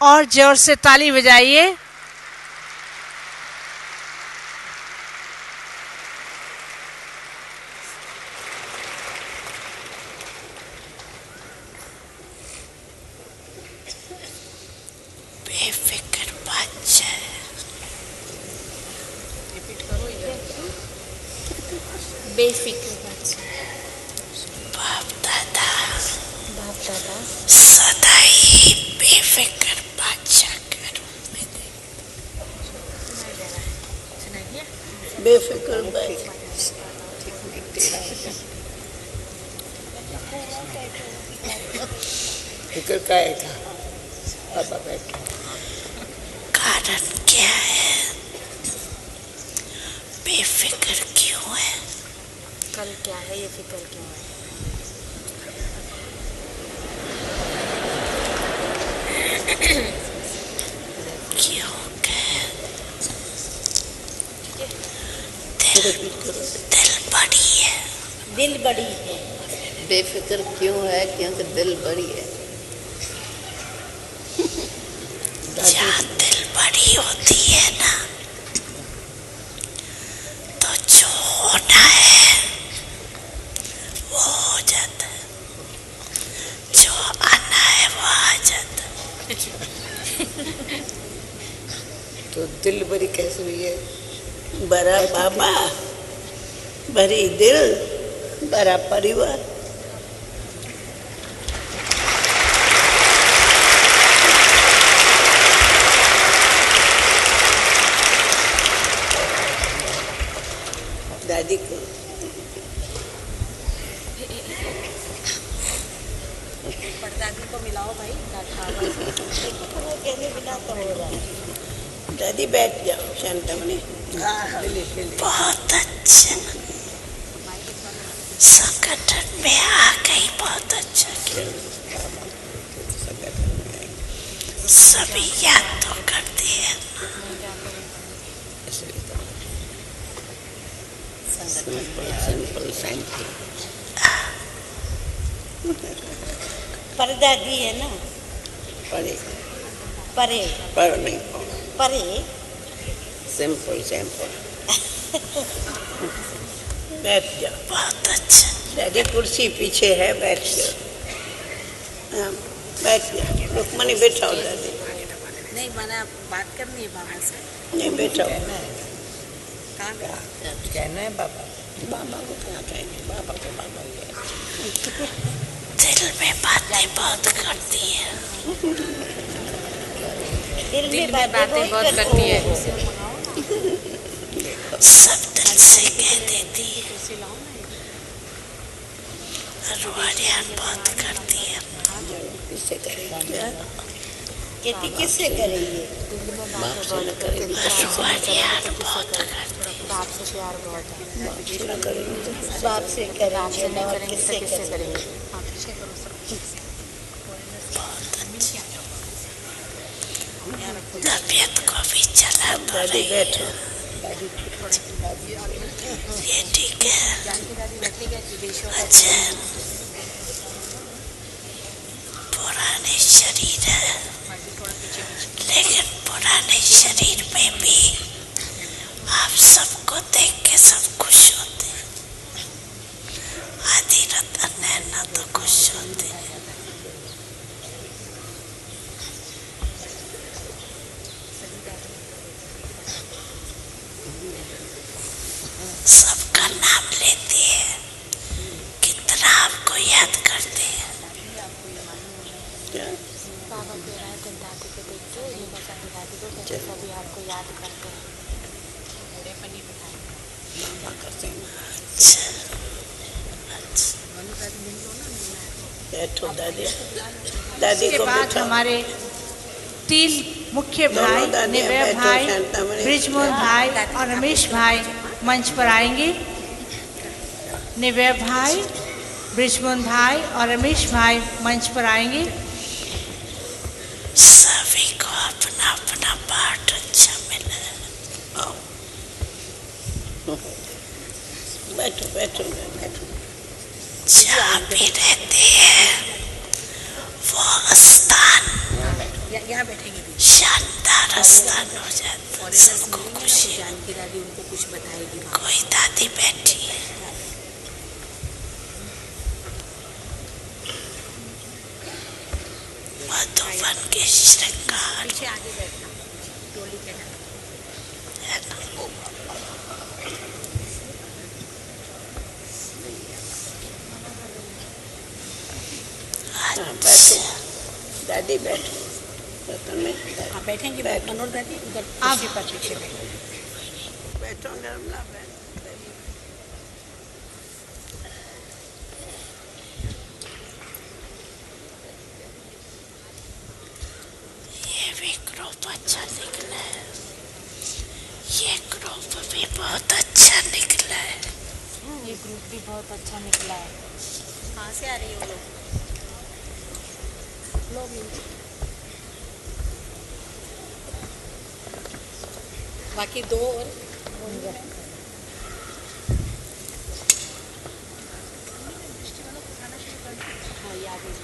और जोर से ताली बजाइए। बेफिक्र बच्चे, बेफिक्र बच्चे, बाप दादा बाप सदा ही बेफिक्र बच्चा के रूप में बेफिक्र बच्चा। फिक्र का है था पापा बैठो। कारण क्या है? बेफिक्र क्यों है? कल क्या है, ये फिक्र क्यों है? क्योंकि दिल बड़ी है। दिल बड़ी है। बेफिक्र क्यों है? क्योंकि दिल बड़ी है। जहाँ दिल बड़ी होती है ना, तो जो होना है वो हो जाता है, जो आना है वो आ जाता है। तो दिल बड़ी कैसे हुई है? बड़ा बाबा, बड़ी दिल, बड़ा परिवार। दादी को परदादी को मिलाओ भाई। कहने बिना तो हो रहा है। दादी बैठ जाओ शांतमणि। बहुत अच्छा संगठन में आ गई, बहुत अच्छा किया। सभी याद तो करती है। सिंपल शांति। परदादी है ना, परे परे पर नहीं, परे। Simple simple. बैठ जाओ। बहुत अच्छा। दादी कुर्सी पीछे है, बैठ जाओ। हाँ, बैठ जाओ। रुक्मणी बैठाओ दादी। नहीं, मैंने बात करनी है बाबा से। नहीं बैठाओ। कहाँ गया? कहना है बाबा। बाबा को क्या कहेंगे? बाबा को बाबा ही है। दिल में बातें बहुत करती है। दिल में बातें बहुत करती है। सब दिल से कह देती है। रुआरियान बहुत करती है। किससे करेंगे? खेती किससे करेंगे? बाप से न करेंगे। रुआरियान बहुत करती है। बाप से प्यार बहुत है। बाप से न करेंगे। बाप से करेंगे और किससे करेंगे? तबीयत को भी चला तो दादी रही बैठो। ये ठीक है। अच्छा, पुराने शरीर है, लेकिन पुराने शरीर में भी आप सबको देख के सब खुश होते हैं। आधी रतन नैना तो खुश होते हैं। सबका नाम लेते हैं, कितना आपको याद करते हैं। क्या? बाबा कह रहा है दादी को देख के ये बसंत दादी को कैसे सभी आपको याद करते हैं। बाबा करते हैं। बैठो दादी। दादी इसके को बाद बैठाओ। हमारे 3 मुख्य दोनों भाई दादियां निवय बैठो, भाई, शांतामणि। ब्रिजमोहन भाई और रमेश भाई मंच पर आएंगे। निवय भाई, ब्रिजमोहन भाई और रमेश भाई मंच पर आएंगे। सभी को अपना अपना पार्ट अच्छा मिला है। आओ। बैठो बैठो बैठो। जहाँ भी रहते हैं वो स्थान यहाँ बैठेंगे भी शानदार स्थान हो जाता, फॉरेनर्स सबको मिलेंगे ना, खुशी। तो जानकी दादी उनको कुछ बताएगी वहाँ। कोई दादी बैठी है, मधुबन के श्रृंगार पीछे आगे बैठना टोली के ना। है ना। हाँ, बैठो दादी बैठो बर्तन में हाँ बैठेंगे बैठो। मनोज दादी उधर आप- कुर्सी पर पीछे बैठो। बैठो निर्मला बहन। ये भी ग्रुप अच्छा निकला है, ये ग्रुप भी बहुत अच्छा निकला है। ये ग्रुप भी बहुत अच्छा निकला है। कहाँ से आ रही हो लोग? बाकी दो और हाँ याद है।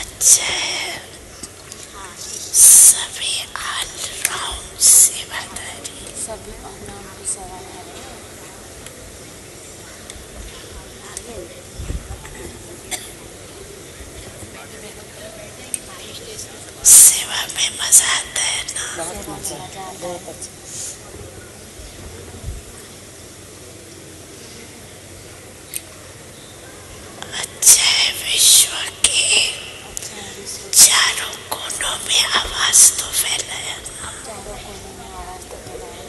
अच्छा है, सभी ऑलराउंड सेवादारी। सभी अपना उनकी सेवा कर रहे हैं। सेवा में मजा आता है ना। सेवा में मजा आता है। अच्छा है, विश्व के अच्छा है, विश्व चारों कोनों में आवाज तो फैलाया ना। चारों कोनों में आवाज तो फैलाए।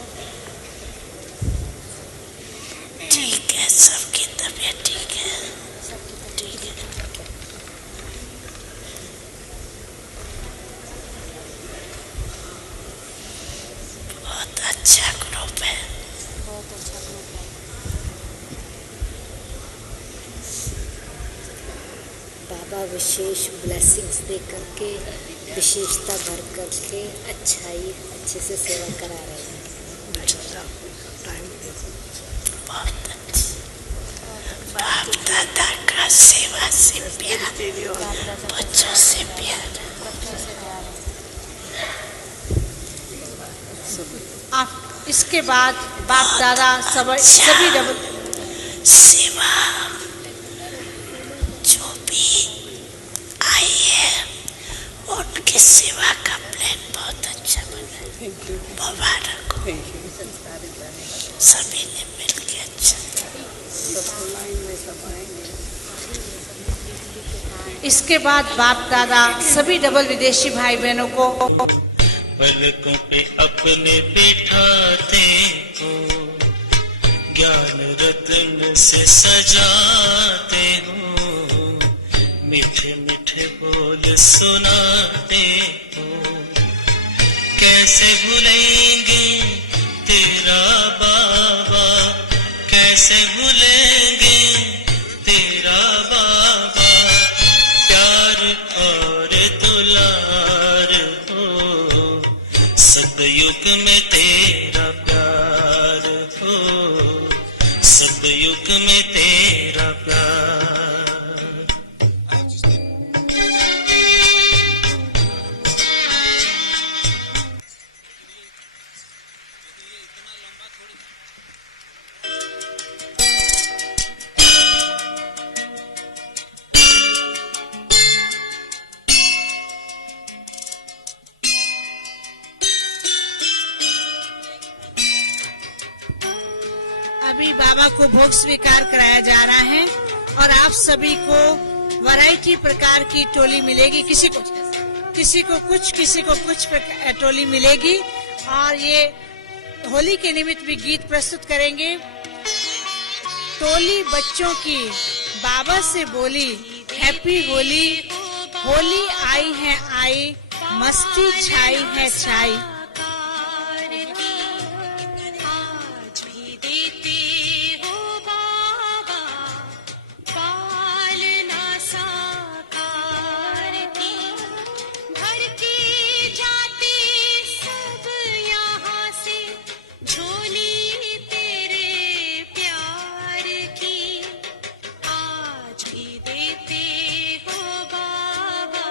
ठीक है, सबकी तबीयत ठीक है, सबकी तो ठीक है। बहुत अच्छा ग्रुप है। बहुत अच्छा ग्रुप है। बाबा विशेष ब्लेसिंग्स दे करके विशेषता भर करके अच्छाई अच्छे से सेवा करा रहे हैं। बहुत अच्छा। बाप दादा का सेवा से प्यार, बच्चों से प्यार। बच्चों से प्यार है। आप इसके बाद बाप दादा सभी डबल सेवा जो भी आई है उनकी सेवा का प्लान बहुत अच्छा बना है। मुबारक हो, सभी ने मिलकर अच्छा। इसके बाद बाप दादा सभी डबल विदेशी भाई बहनों को पलकों पे अपने बिठाते हो, ज्ञान रत्न से सजाते हो, मीठे मीठे बोल सुनाते हो। कैसे भूलेंगे तेरा बाबा, कैसे भूलेंगे तेरा बाबा, प्यार और दुलार हो, सतयुग में तेरा प्यार हो, सतयुग में तेरा प्यार। अभी बाबा को भोग स्वीकार कराया जा रहा है और आप सभी को वैरायटी प्रकार की टोली मिलेगी। किसी को कुछ, किसी को कुछ टोली मिलेगी। और ये होली के निमित्त भी गीत प्रस्तुत करेंगे। टोली बच्चों की बाबा से बोली हैप्पी होली, होली आई है आई, मस्ती छाई है छाई। आज भी देते हो बाबा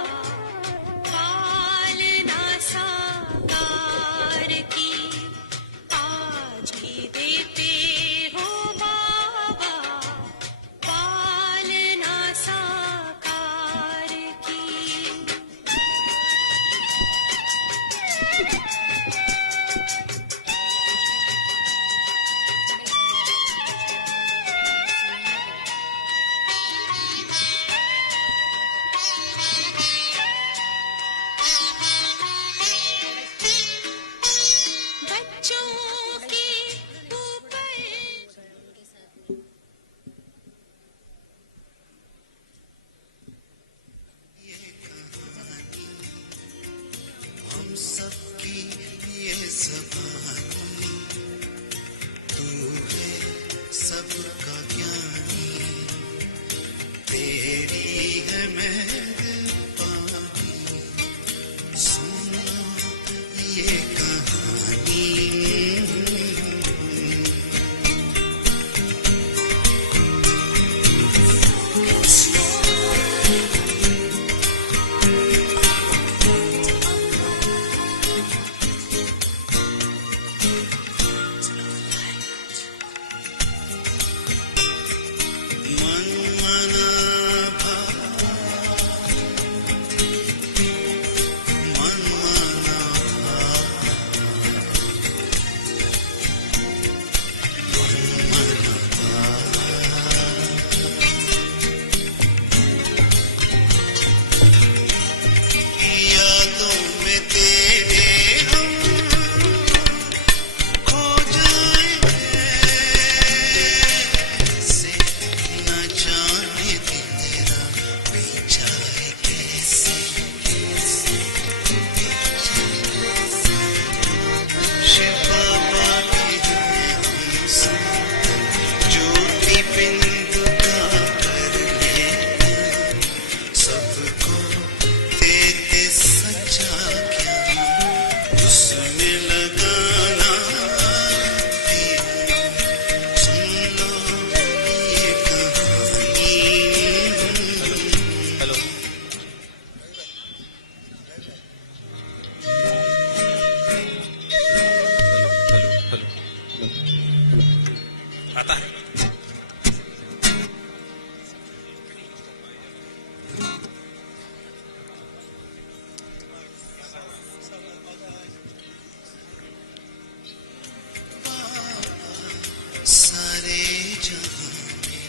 सारे जहां में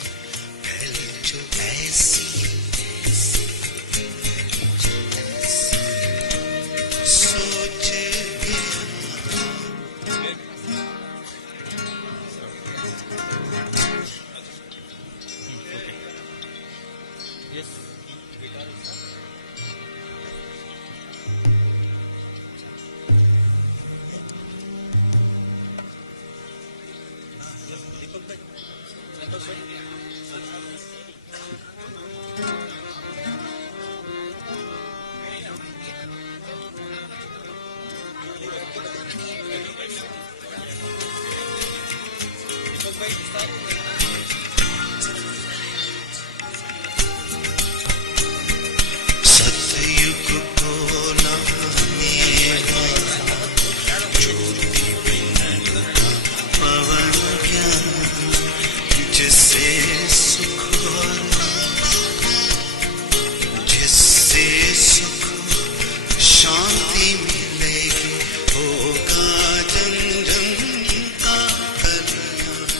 पहले जो ऐसी सोच सतयुग को लाने वाला ज्योति बिन का पवन ज्ञान जिससे सुख शांति मिलेगी होगा जन जन का कल्याण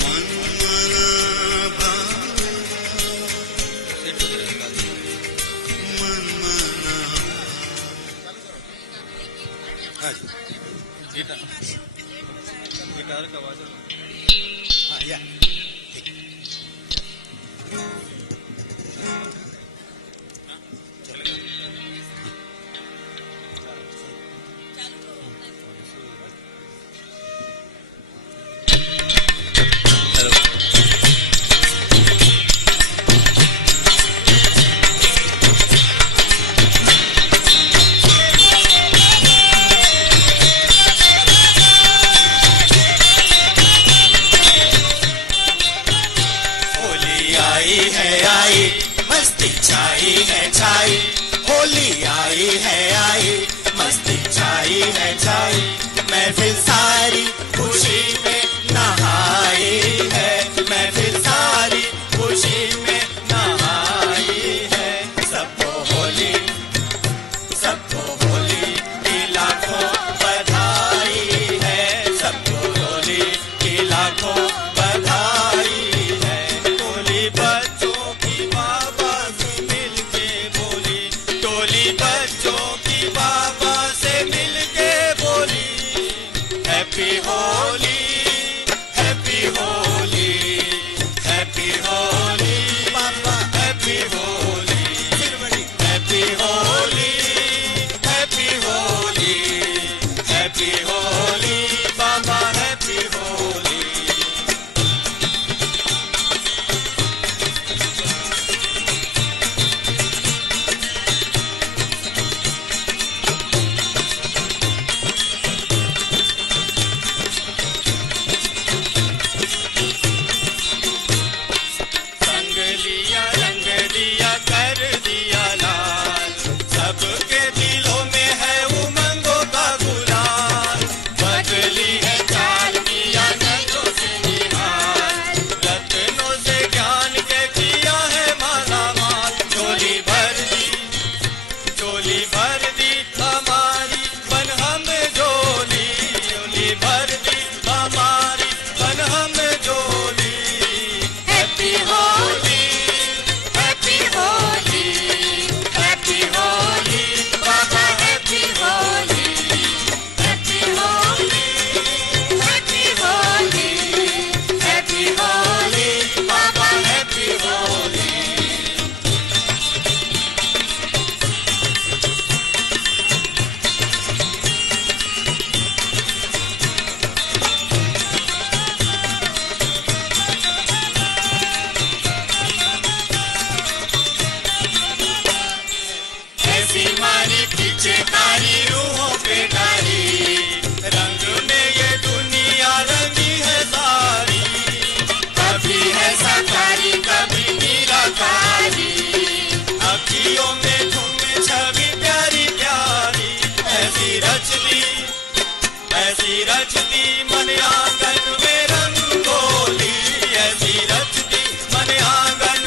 मन मना भाव मन मना गिटार का आवाज हाँ या मस्ती छाई है छाई होली आई है आई मस्ती छाई है छाई महफिल सारी खुशी में नहाई है महफिल सारी खुशी में नहाई है सबको होली की लाखों बधाई है सबको होली की लाखों बधाई है टोली बच्चों की बाबा से मिलके बोली टोली बच्चों की बाबा से मिलके बोली happy Holi happy Holi happy Holi बाबा happy Holi happy Holi happy Holi happy Holi बाबा हैप्पी होली रंग लिया कर दिया लाल सबके दिलों में है उमंगों का गुलाल बदली है चाल किया नजरों से निहाल रत्नों से ज्ञान के किया है माला माल चोली भर दी हमारी बन हम जोली चोली भर दी हमारी बन हम जोली happy Holi happy Holi happy Holi बाबा happy Holi happy Holi happy Holi happy Holi बाबा हैप्पी होली ऐसी मारी पीछे तारी रूहों पे डारी रंग में ये दुनिया रंगी है सारी कभी है साकारी कभी निराकारी अखियों में घूमे छवि प्यारी प्यारी ऐसी रचती मन आंगन में रंगोली ऐसी रचती मन आंगन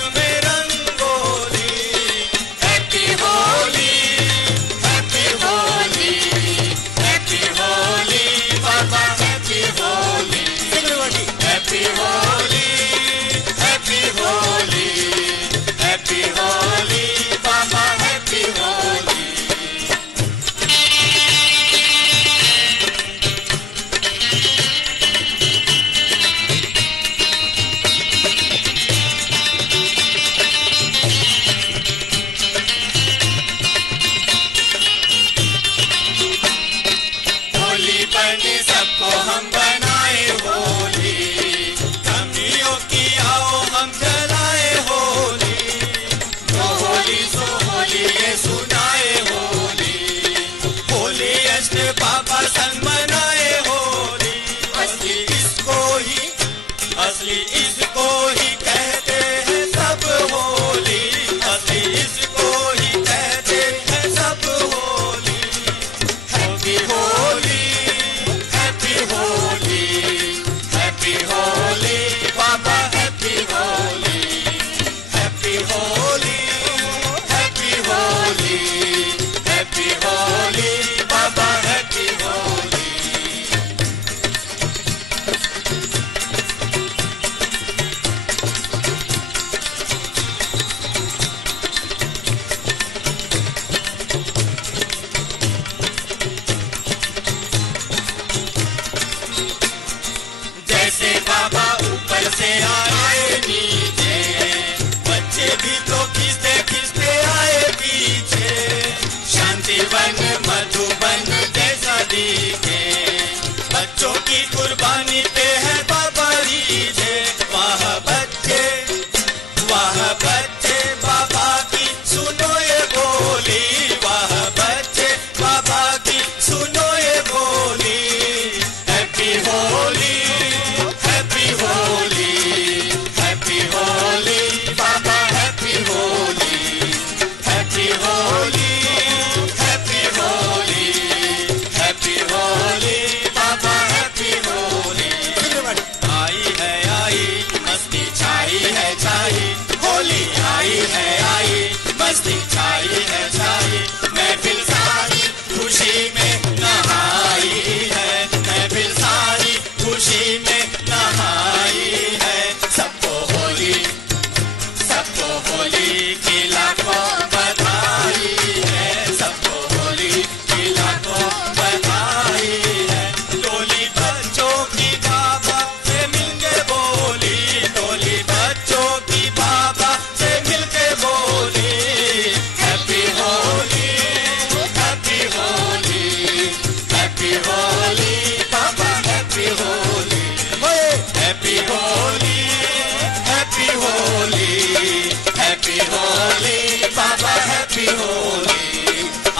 हैप्पी होली बाबा हैप्पी होली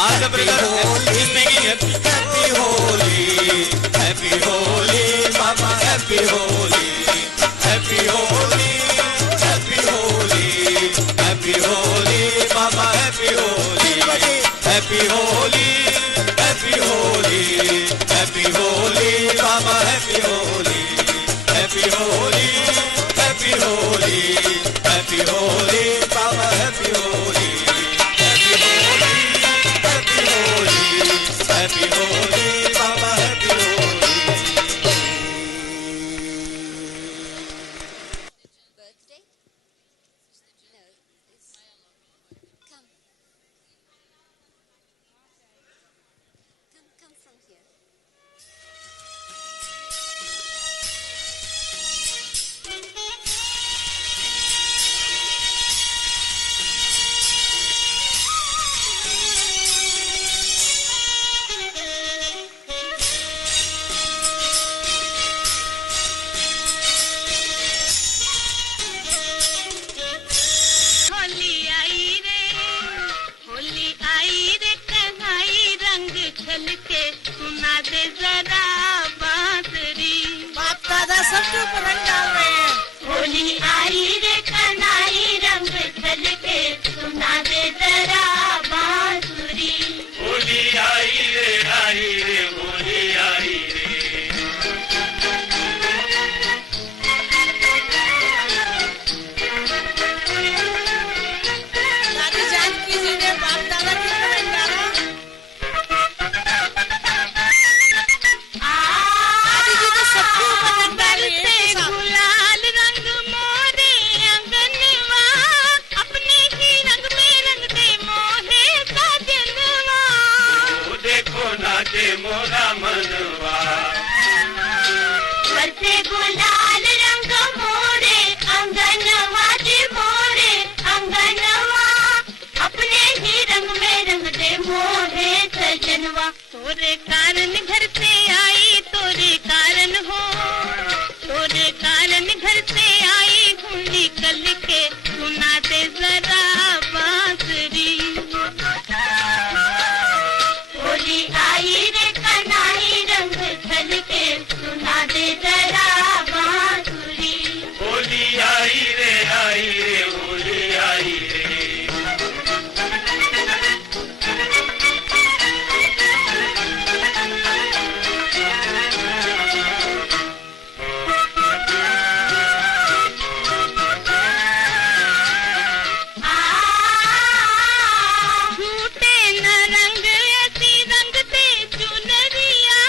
आज ब्रदर हैप्पी होली बाबा happy Holi happy Holi happy Holi happy Holi बाबा happy Holi happy Holi happy Holi happy Holi बाबा happy Holi happy Holi happy Holi happy Holi बाबा happy Holi happy Holi happy Holi happy Holi बाबा happy Holi Birthday? No, it's come from here. Holi आई रे कन्हाई रंग छलके सुना दे जरा बांसुरी बाप दादा सबके ऊपर रंग डाल रहे हैं। होली आई रे कन्हाई रंग छलके सुना दे जरा बांसुरी होली आई रे होली आई रे दादी जानकी जी ने बाप दादा के ऊपर रंग डाला। दादी जी ने सबके ऊपर रंग डाले एक से के साथ। गुलाल रंग मोरे अंगनवा अपने ही रंग में रंग दे मोहे साजनवा देखो नाचे मोरा मनवा बरसे गुलाल रंग मोरे अंगनवा दे मोरे अंगनवा अपने ही रंग में रंग दे मोहे सजनवा तोरे कारण घर से आई तोरे कारण हो तोरे कारण घर से आई हूँ निकल के सुना दे जरा बांसुरी होली आई रे कन्हाई रंग छलके सुना दे जरा बांसुरी होली आई रे होली आई रे झूठे न रंग ऐसी रंग दे चुनरिया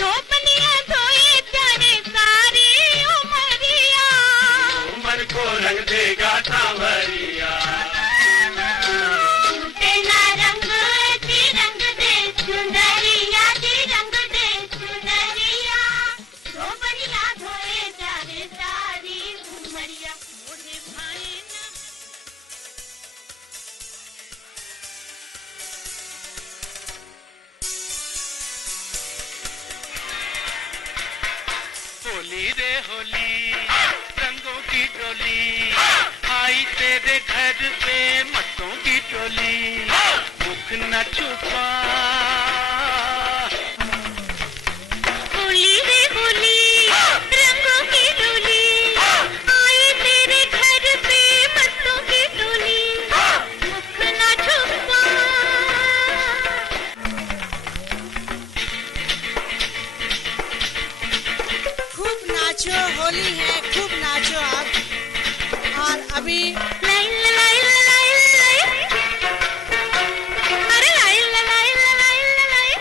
धोपनिया धोए जाने सारी उमरिया उमर को रंग देगा सांवरिया झूठे न रंग ऐसी रंग दे चुनरिया दी रंग दे चुनरिया धोपनिया धोए जाने सारी उमरिया मोढ़े भाई न होली रे होली रंगों की टोली आई तेरे घर पे मत्तों की टोली मुख न छुपा होली रे होली रंगों की डोली आई तेरे घर पे मत्तों की डोली मुख ना छुपा खूब नाचो, होली है, खूब नाचो आप। और अभी लाई लाई लाई लाई अरे लाई लाई लाई लाई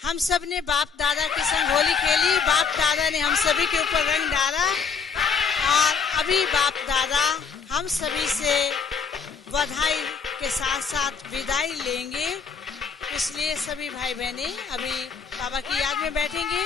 हम सब ने बाप दादा के संग होली खेली। बाप दादा ने हम सभी के ऊपर रंग डाला और अभी बाप दादा हम सभी से बधाई के साथ साथ विदाई लेंगे। इसलिए सभी भाई बहनें अभी बाबा की याद में बैठेंगे।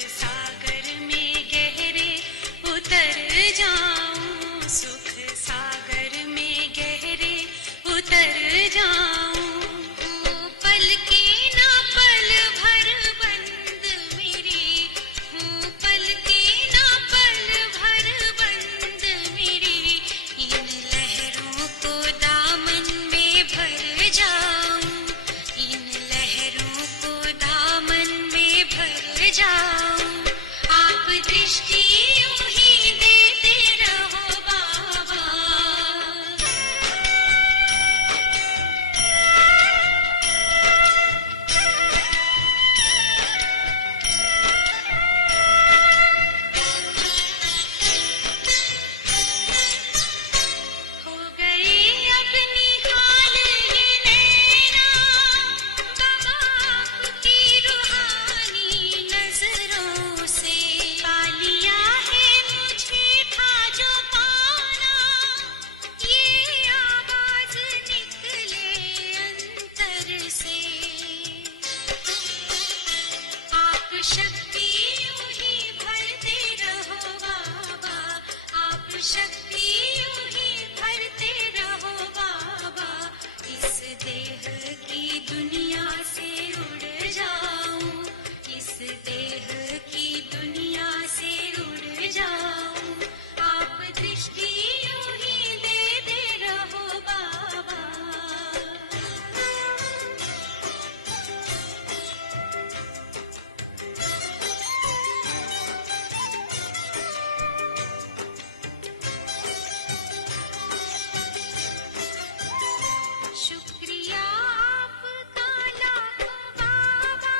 सागर में गहरे उतर जाऊं, सुख सागर में गहरे उतर जाऊं। पल की ना पल भर बंद मेरी हूँ, पल की ना पल भर बंद मेरी, इन लहरों को दामन में भर जाऊं, इन लहरों को दामन में भर जाऊं। आप दृष्टि यूं ही देते रहो बाबा। हो गई अपनी हाल ये नैना, बाबा आपकी रूहानी नजरों से। पा लिया है मुझे था जो पाना, ये आवाज निकले अंतर से। आप शक्ति यूं ही भरते रहो बाबा, आप शक्ति यूं ही भरते रहो बाबा। इस देह की दुनिया से उड़ जाऊं, इस देह की दुनिया से उड़ जाऊं। आप दृष्टि यूं ही देते रहो बाबा। शुक्रिया आपका लाखों बाबा,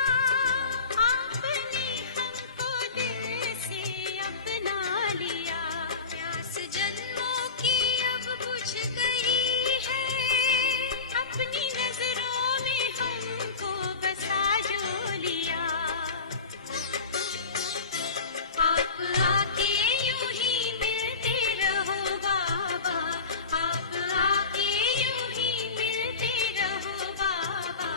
आपने हमको दिल से अपना लिया। प्यास जन्मों की अब बुझ गई है, अपनी नजरों में हमको बसा जो लिया। आप आके यूं ही मिलते रहो बाबा, आप आके यूं ही मिलते रहो बाबा।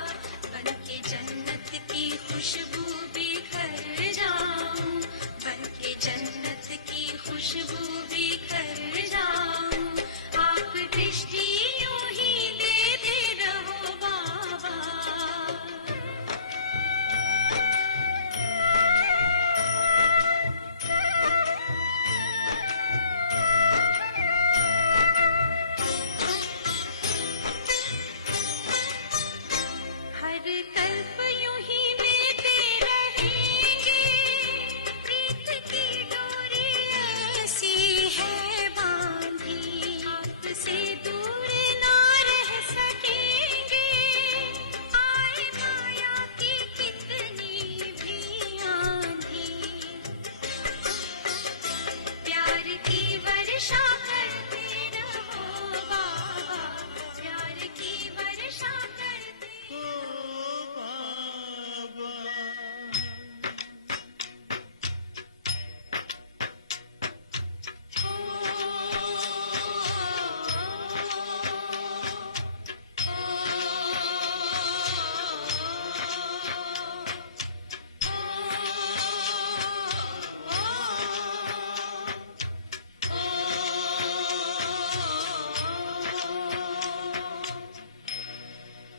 बनके जन्नत की खुशबू बिखर जाऊं, बनके जन्नत की खुशबू बिखर जाऊं। आप दृष्टि यूं ही देते रहो बाबा। हर कल्प यूं ही मिलते रहेंगे, प्रीत की डोरी ऐसी है बांधी। आपसे दूर ना रह सकेंगे, आए माया की कितनी भी आंधी। प्यार की वर्षा करते रहो बाबा, प्यार की वर्षा करते।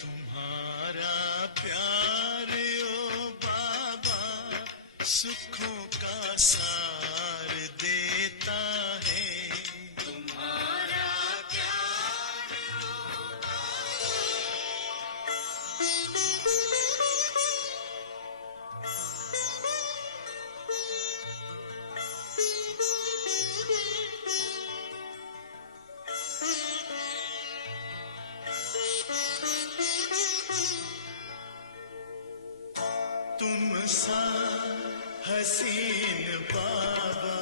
तुम्हारा प्यार ओ बाबा सुखों का सार देता है। तुम्हारा प्यार ओ तुम सा हसीन बाबा,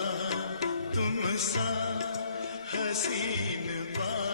तुम सा हसीन बाबा।